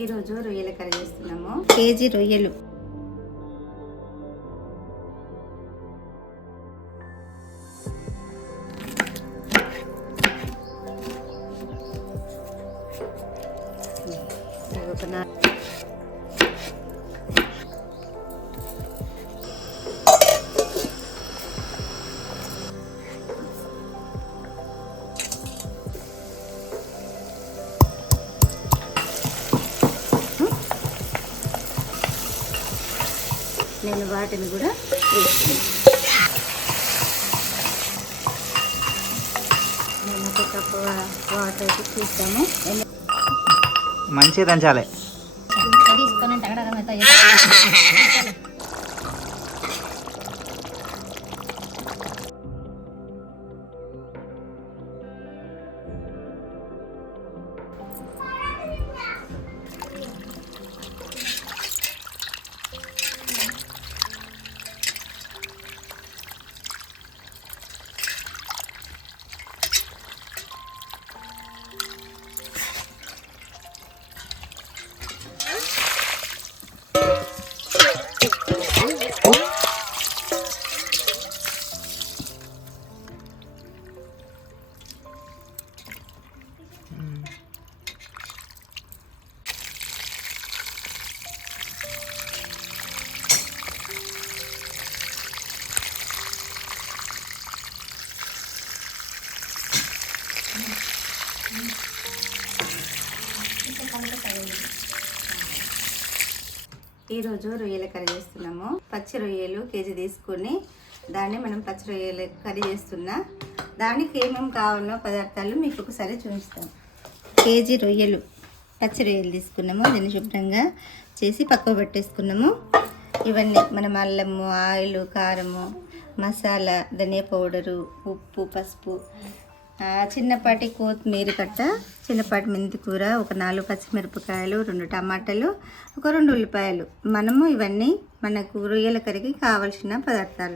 ఈరోజు రొయ్యల కర్రీ చేస్తున్నాము. కేజీ రొయ్యలు. నేను వాటిని కూడా వేసుకున్నాను. నేను ఒక కప్పు వాటర్ అయితే చూస్తాము. మంచిగా దంచాలి. తీసుకొని ఈరోజు రొయ్యల కర్రీ చేస్తున్నాము. పచ్చి రొయ్యలు కేజీ తీసుకొని దాన్ని మనం పచ్చి రొయ్యల కర్రీ చేస్తున్నా. దానికి ఏమేమి కావాలో పదార్థాలు మీకు ఒకసారి చూపిస్తాం. కేజీ రొయ్యలు, పచ్చి రొయ్యలు తీసుకున్నాము. దీన్ని శుభ్రంగా చేసి పక్కకు పెట్టేసుకున్నాము. ఇవన్నీ మనం అల్లము, ఆయిల్, కారము, మసాలా, ధనియా పౌడరు, ఉప్పు, పసుపు, చిన్నపాటి కొత్తిమీర కట్ట, చిన్నపాటి మెంతి కూర, ఒక 4 పచ్చిమిరపకాయలు, 2 టమాటాలు, ఒక 2 ఉల్లిపాయలు. మనము ఇవన్నీ మనకు రొయ్యల కర్రీకి కావాల్సిన పదార్థాలు.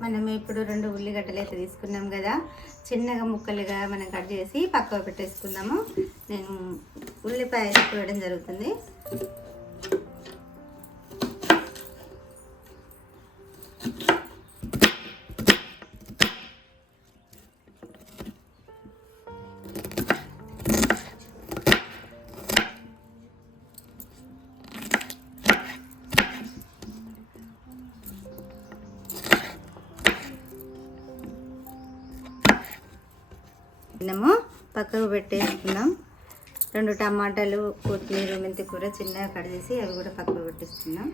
మనం ఇప్పుడు 2 ఉల్లిగడ్డలు అయితే తీసుకున్నాం కదా, చిన్నగా ముక్కలుగా మనం కట్ చేసి పక్కకు పెట్టేసుకుందాము. నేను ఉల్లిపాయ వేయడం జరుగుతుంది. మనము పక్కకు పెట్టేసుకుందాం. 2 టమాటాలు, కొత్తిమీర, మెంతి కూర చిన్నగా కట్ చేసి అవి కూడా పక్కకు పెట్టేస్తున్నాం.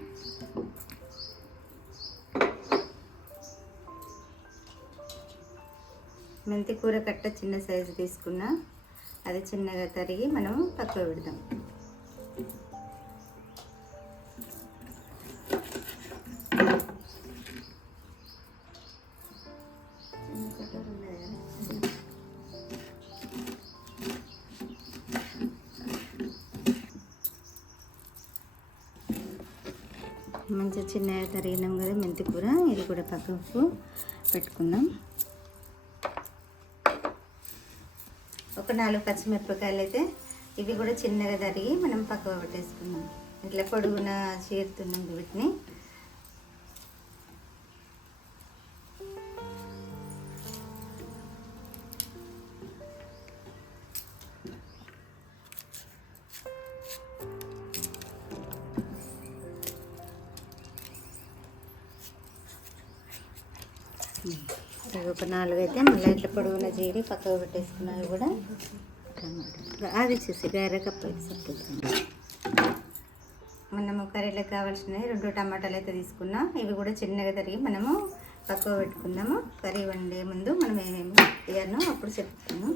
మెంతి కూర కట్ట చిన్న సైజు తీసుకున్నా, అది చిన్నగా తరిగి మనం పక్కకు పెడదాం. మంచిగా చిన్నగా తరిగినాం కదా మెంతి కూర, ఇది కూడా పక్కకు పెట్టుకుందాం. ఒక 4 పచ్చిమిరపకాయలు అయితే ఇవి కూడా చిన్నగా తరిగి మనం పక్కకు పెట్టేసుకుందాం. ఇట్లా పొడుగున చీరుతున్నాం వీటిని. ఒక 4 అయితే మళ్ళీ ఇట్లా పొడవున జీరి పక్కకు పెట్టేసుకున్నవి కూడా అది చూసి గారె కప్పకి సరిపోతుంది. మనము కర్రీలకు కావాల్సినవి 2 టమాటాలు అయితే తీసుకున్నాం. ఇవి కూడా చిన్నగా తరిగి మనము పక్కకు పెట్టుకుందాము. కర్రీ వండే ముందు మనం ఏమేమి వేయాలో అప్పుడు చెప్తాము.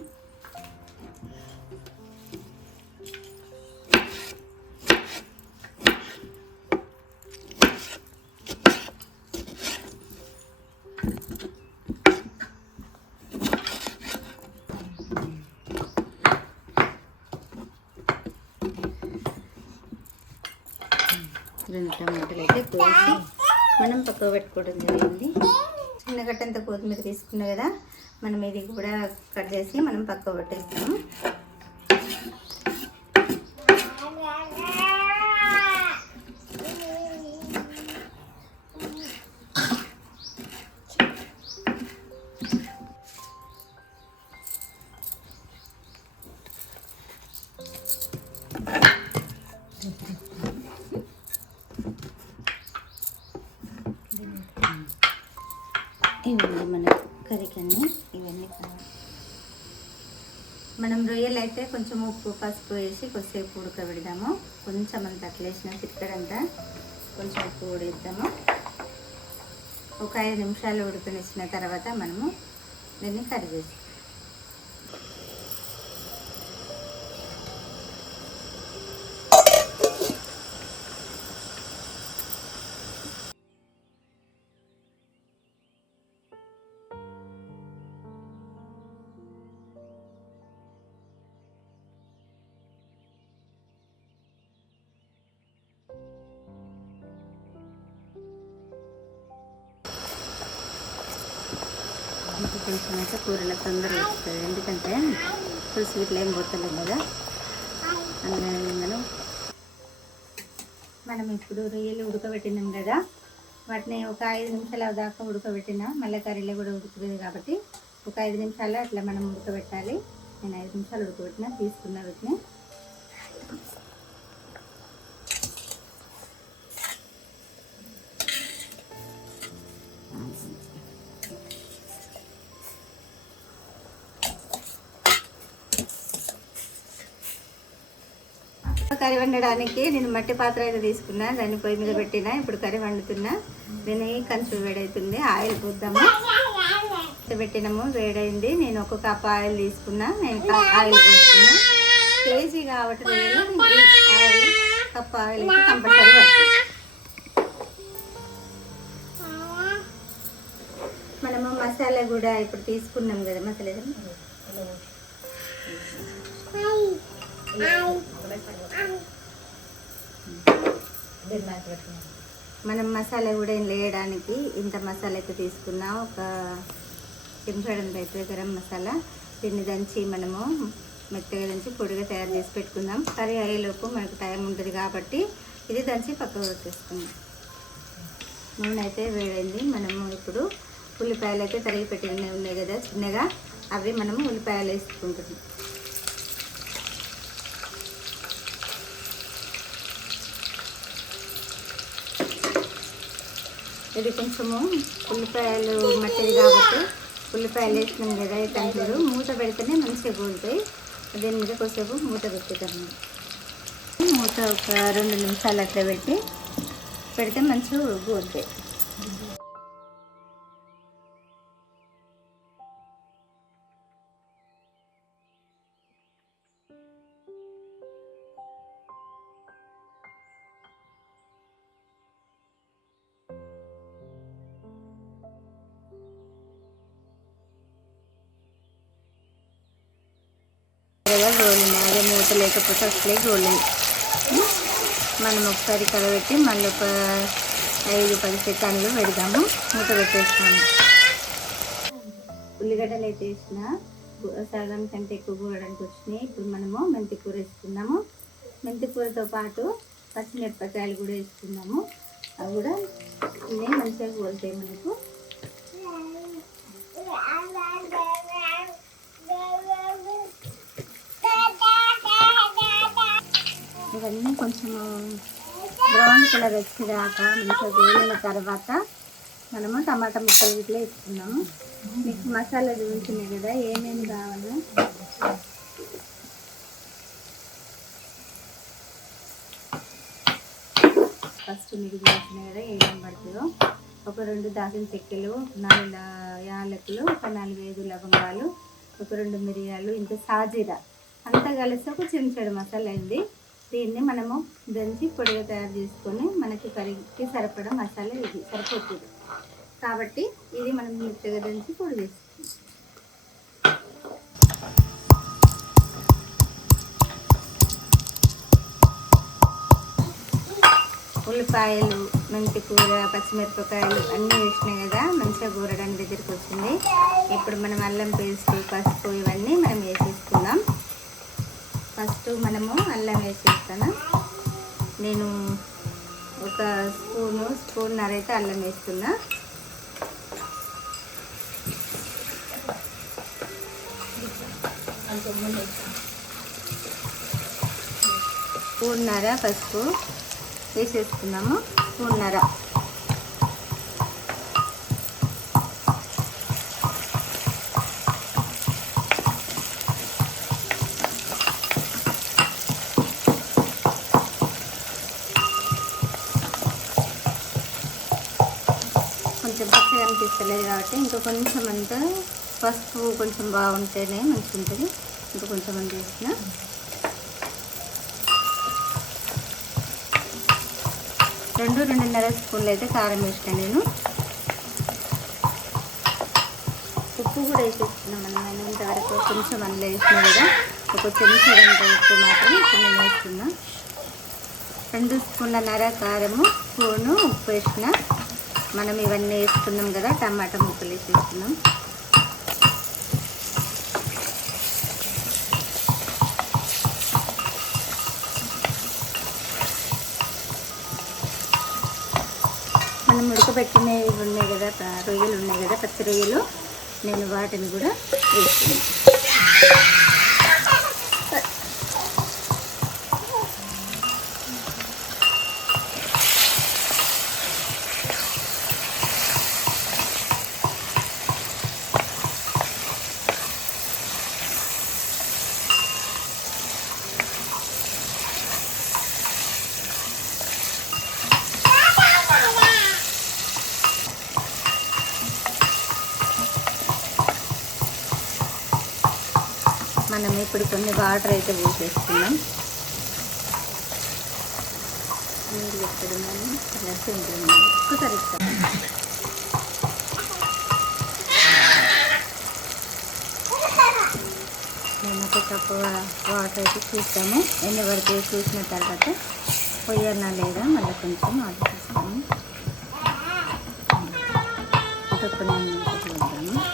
రెండు టమాటాలు అయితే కోసి మనం పక్కకు పెట్టుకోవడం జరిగింది. చిన్న గట్టంత కొత్తిమీర తీసుకున్నాం కదా, మనం ఇది కూడా కట్ చేసి మనం పక్కకు పెట్టేస్తాము. ఇవన్నీ మన కర్రీకి ఇవన్నీ కావాలి. మనం రొయ్యలు అయితే కొంచెం ఉప్పు పసుపు వేసి కొద్దిసేపు ఉడకబెడదాము. కొంచెం అంత అట్లేసిన చిక్కడంతా కొంచెం ఉప్పు ఉడిద్దాము. ఒక 5 నిమిషాలు ఉడకనిచ్చిన తర్వాత మనము దీన్ని కర్రీ చేస్తాం. ఇంకా కొంచెం అయితే కూరలో తొందరగా వస్తుంది, ఎందుకంటే పులుసు ఇట్లా ఏం పోతలేదు కదా. అందుకని మనం ఇప్పుడు రొయ్యలు ఉడకబెట్టినాం కదా, వాటిని ఒక 5 నిమిషాల దాకా ఉడకబెట్టినా. మళ్ళీ కర్రీలో కూడా ఉడుకుతుంది కాబట్టి ఒక 5 నిమిషాలు అట్లా మనం ఉడకబెట్టాలి. నేను 5 నిమిషాలు ఉడకబెట్టినా, తీసుకున్న వీటిని కర్రీ వండడానికి నేను మట్టి పాత్ర అయితే తీసుకున్నా, దాన్ని పొయ్యి మీద పెట్టినా. ఇప్పుడు కర్రీ వండుతున్నా. దీన్ని కంచు వేడవుతుంది, ఆయిల్ పోద్దాము. పెట్టినాము, వేడైంది. నేను ఒక కప్ ఆయిల్ తీసుకున్నా, నేను ఆయిల్ పోస్తున్నా. కేజీ కాబట్టి ఆయిల్ కప్ ఆయిల్ అయితే కంపల్సరీ పడుతుంది. మనము మసాలా కూడా ఇప్పుడు తీసుకున్నాం కదా, మసాలా మనం మసాలా కూడా వేయడానికి ఇంత మసాలా అయితే తీసుకున్నా. ఒక చెంచాడంత అయితే గరం మసాలా. దీన్ని దంచి మనము మెత్తగా దంచి పొడిగా తయారు చేసి పెట్టుకుందాం. కర్రీ అయ్యేలోపు మనకు టైం ఉంటుంది కాబట్టి ఇది దంచి పక్కకు పెట్టేసుకుందాం. నూనె అయితే వేడైంది. మనము ఇప్పుడు ఉల్లిపాయలు అయితే తరిగి పెట్టి ఉన్నాయి కదా చిన్నగా, అవి మనము ఉల్లిపాయలు వేసుకుంటున్నాం. ఇది కొంచెము ఉల్లిపాయలు మట్టిది కాబట్టి ఉల్లిపాయలు వేసినాం కదా, ఈ కంచెలు మూత పెడితేనే మంచిగా కూలుతాయి. దీని మీద కొద్దిసేపు మూత పెట్టుతాము. మూత ఒక 2 నిమిషాలు అట్లా పెడితే మంచిగా కూలుతాయి. రోలింది, అదే మూత లేకపోతే అసలే రోలింది. మనం ఒకసారి కలబెట్టి మళ్ళీ ఒక 5-10 సెకండ్లు పెడదాము, మూత పెట్టేస్తాము. ఉల్లిగడ్డలు అయితే వేసిన సగం కంటే ఎక్కువ కూరడానికి వచ్చినాయి. ఇప్పుడు మనము మెంతి కూర వేసుకున్నాము. మెంతి కూరతో పాటు పచ్చిమిరపకాయలు కూడా వేసుకున్నాము. అవి కూడా అన్నీ మంచిగా కూరుతాయి మనకు. ఇవన్నీ కొంచెం బ్రౌన్ కలర్ వచ్చేదాకా మంచిగా వేలిన తర్వాత మనము టమాటా ముక్కలు ఇట్లా వేసుకున్నాము. మీకు మసాలా చూపించినాయి కదా ఏమేమి కావాలో. ఫస్ట్ మీకు చూపించినాయి కదా ఏమేమి పడుతుందో. ఒక 2 దాల్చిన చెక్కలు, 4 యాలకులు, ఒక 4-5 లవంగాలు, ఒక 2 మిరియాలు, ఇంత సాజీరా అంతా కలిసి ఒక చెంచాడు మసాలా అయింది. దీన్ని మనము దంచి పొడిగా తయారు చేసుకొని మనకి కర్రీకి సరిపడా మసాలా ఇది సరిపోతుంది కాబట్టి ఇది మనం మెత్తగా దంచి పొడి చేసుకుంటాం. ఉల్లిపాయలు, మెంతి కూర, పచ్చిమిరపకాయలు అన్నీ వేసినాయి కదా, మంచిగా కూరడానికి దగ్గరికి వచ్చింది. ఇప్పుడు మనం అల్లం పేస్ట్, పసుపు ఇవన్నీ మనం వేసేసుకుందాం. ఫస్ట్ మనము అల్లం వేసేస్తాను. నేను ఒక స్పూన్నర అయితే అల్లం వేస్తున్నా. స్పూన్నర పసుపు వేసేసుకున్నాము. స్పూన్నర కొంచెం పచ్చగా అనిపిస్తలేదు కాబట్టి ఇంకా కొంచెం అంతా పసుపు కొంచెం బాగుంటేనే మంచిగా ఉంటుంది. ఇంకా కొంచెం అంత వేసిన. రెండున్నర స్పూన్లు అయితే కారం వేసిన నేను. ఉప్పు కూడా వేసేస్తున్నాం మనం. ఇంతవరకు కొంచెం అందులో వేసినా కదా, ఒక చెంచాడంత ఉప్పు మాత్రం నేను వేస్తున్నా. 2 స్పూన్లన్నర కారము, స్పూను ఉప్పు వేసిన. మనం ఇవన్నీ వేసుకున్నాం కదా, టమాటా ముక్కలు వేసేస్తున్నాం. మనం ఉడకబెట్టినవి ఉన్నాయి కదా, రొయ్యలు ఉన్నాయి కదా, పచ్చి రొయ్యలు, నేను వాటిని కూడా వేస్తున్నాను. మనం ఇప్పుడు కొన్ని వాటర్ అయితే పోసేస్తున్నాం. నీళ్ళు ఎక్కడున్నాను ఒక్కసారి ఇస్తాం. నేను ఒక కప్పు వాటర్ అయితే చూస్తాము. ఎన్ని వరకు చూసిన తర్వాత పొయ్యన్నా లేదా మళ్ళీ కొంచెం వాటర్ తీస్తాము. ఇంకా కొన్ని వద్దాము,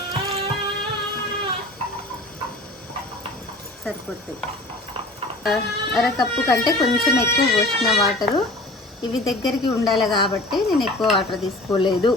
సరిపోతాయి. అరకప్పు కంటే కొంచెం ఎక్కువ పోసిన వాటరు. ఇవి దగ్గరికి ఉండాలి కాబట్టి నేను ఎక్కువ వాటర్ తీసుకోలేదు.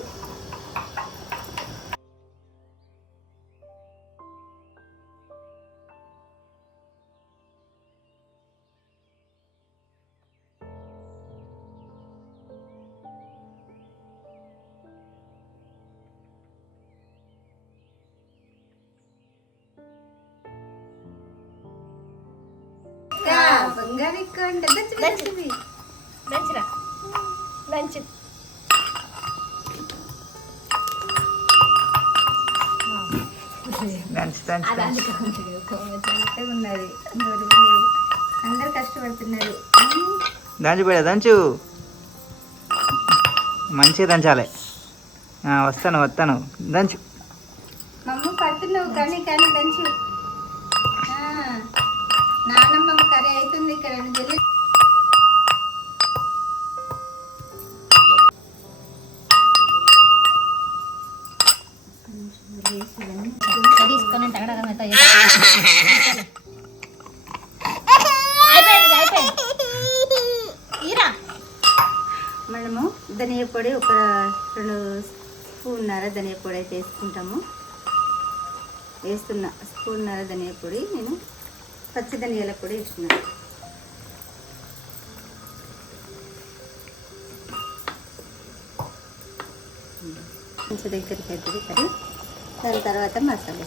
బంగారు ఎక్కువ అంటే దంచురా లంచ్ ఉన్నది. అందరు కష్టపడుతున్నారు. దంచిపోయా దంచు, మంచిగా దంచాలి. వస్తాను దంచు. మమ్మ పడుతున్నావు కానీ దంచు. నానమ్మ కర్రీ అవుతుంది ఇక్కడ. మనము ధనియా పొడి ఒక 2 స్పూన్నర ధనియా పొడి అయితే వేసుకుంటాము. వేస్తున్నా స్పూన్నర ధనియా పొడి. నేను పచ్చి ధనియాల పొడి వేస్తున్నాను. కొంచెం దగ్గరికి అవుతుంది కర్రీ. దాని తర్వాత మసాలా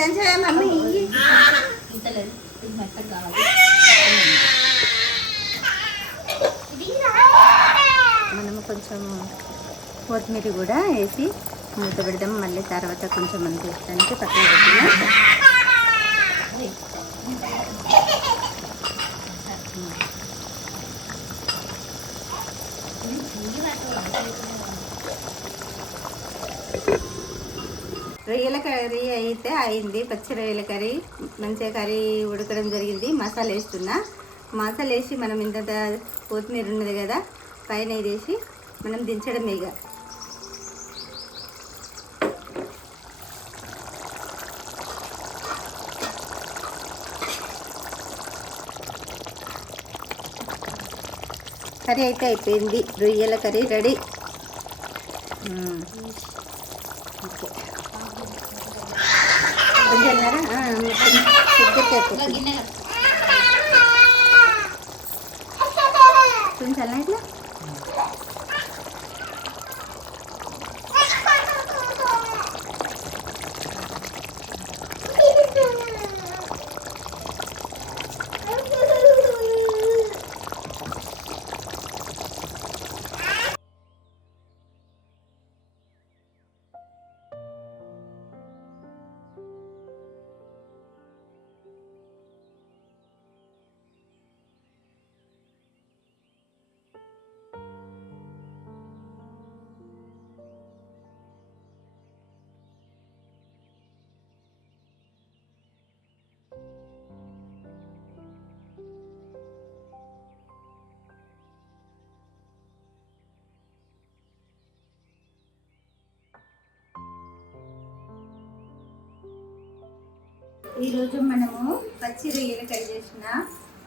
దంచా మమ్మీ. మనము కొంచెం కొత్తిమీర కూడా వేసి మూత పెడదాం. మళ్ళీ తర్వాత కొంచెం మంది వేయడానికి పక్కన పెట్టుకున్నాం. రొయ్యల కర్రీ అయితే అయింది. పచ్చి రొయ్యల కర్రీ మంచిగా కర్రీ ఉడకడం జరిగింది. మసాలా వేస్తున్నా. మసాలా వేసి మనం ఇంత కొత్తిమీర ఉన్నది కదా పైన వేసి మనం దించడమే ఇక. కర్రీ అయితే అయిపోయింది. రొయ్యల కర్రీ రెడీ. కొంచెం ఇట్లా ఈరోజు మనము పచ్చి రొయ్యలు కర్రీ చేసిన,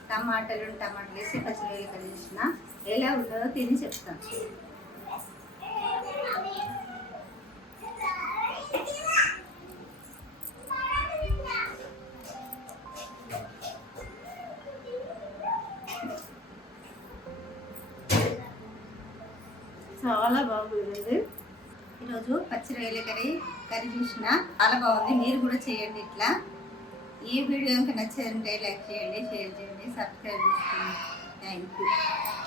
టమాటాలు వేసి పచ్చి రొయ్యలు కర్రీ చేసిన ఎలా ఉంటుందో తిని చెప్తాం. చాలా బాగుంది. ఈరోజు పచ్చి రొయ్యల కర్రీ చేసిన చాలా బాగుంది. మీరు కూడా చేయండి ఇట్లా. ఈ వీడియో కనుక నచ్చేదంటే లైక్ చేయండి, షేర్ చేయండి, సబ్స్క్రైబ్ చేసుకోండి. Thank you.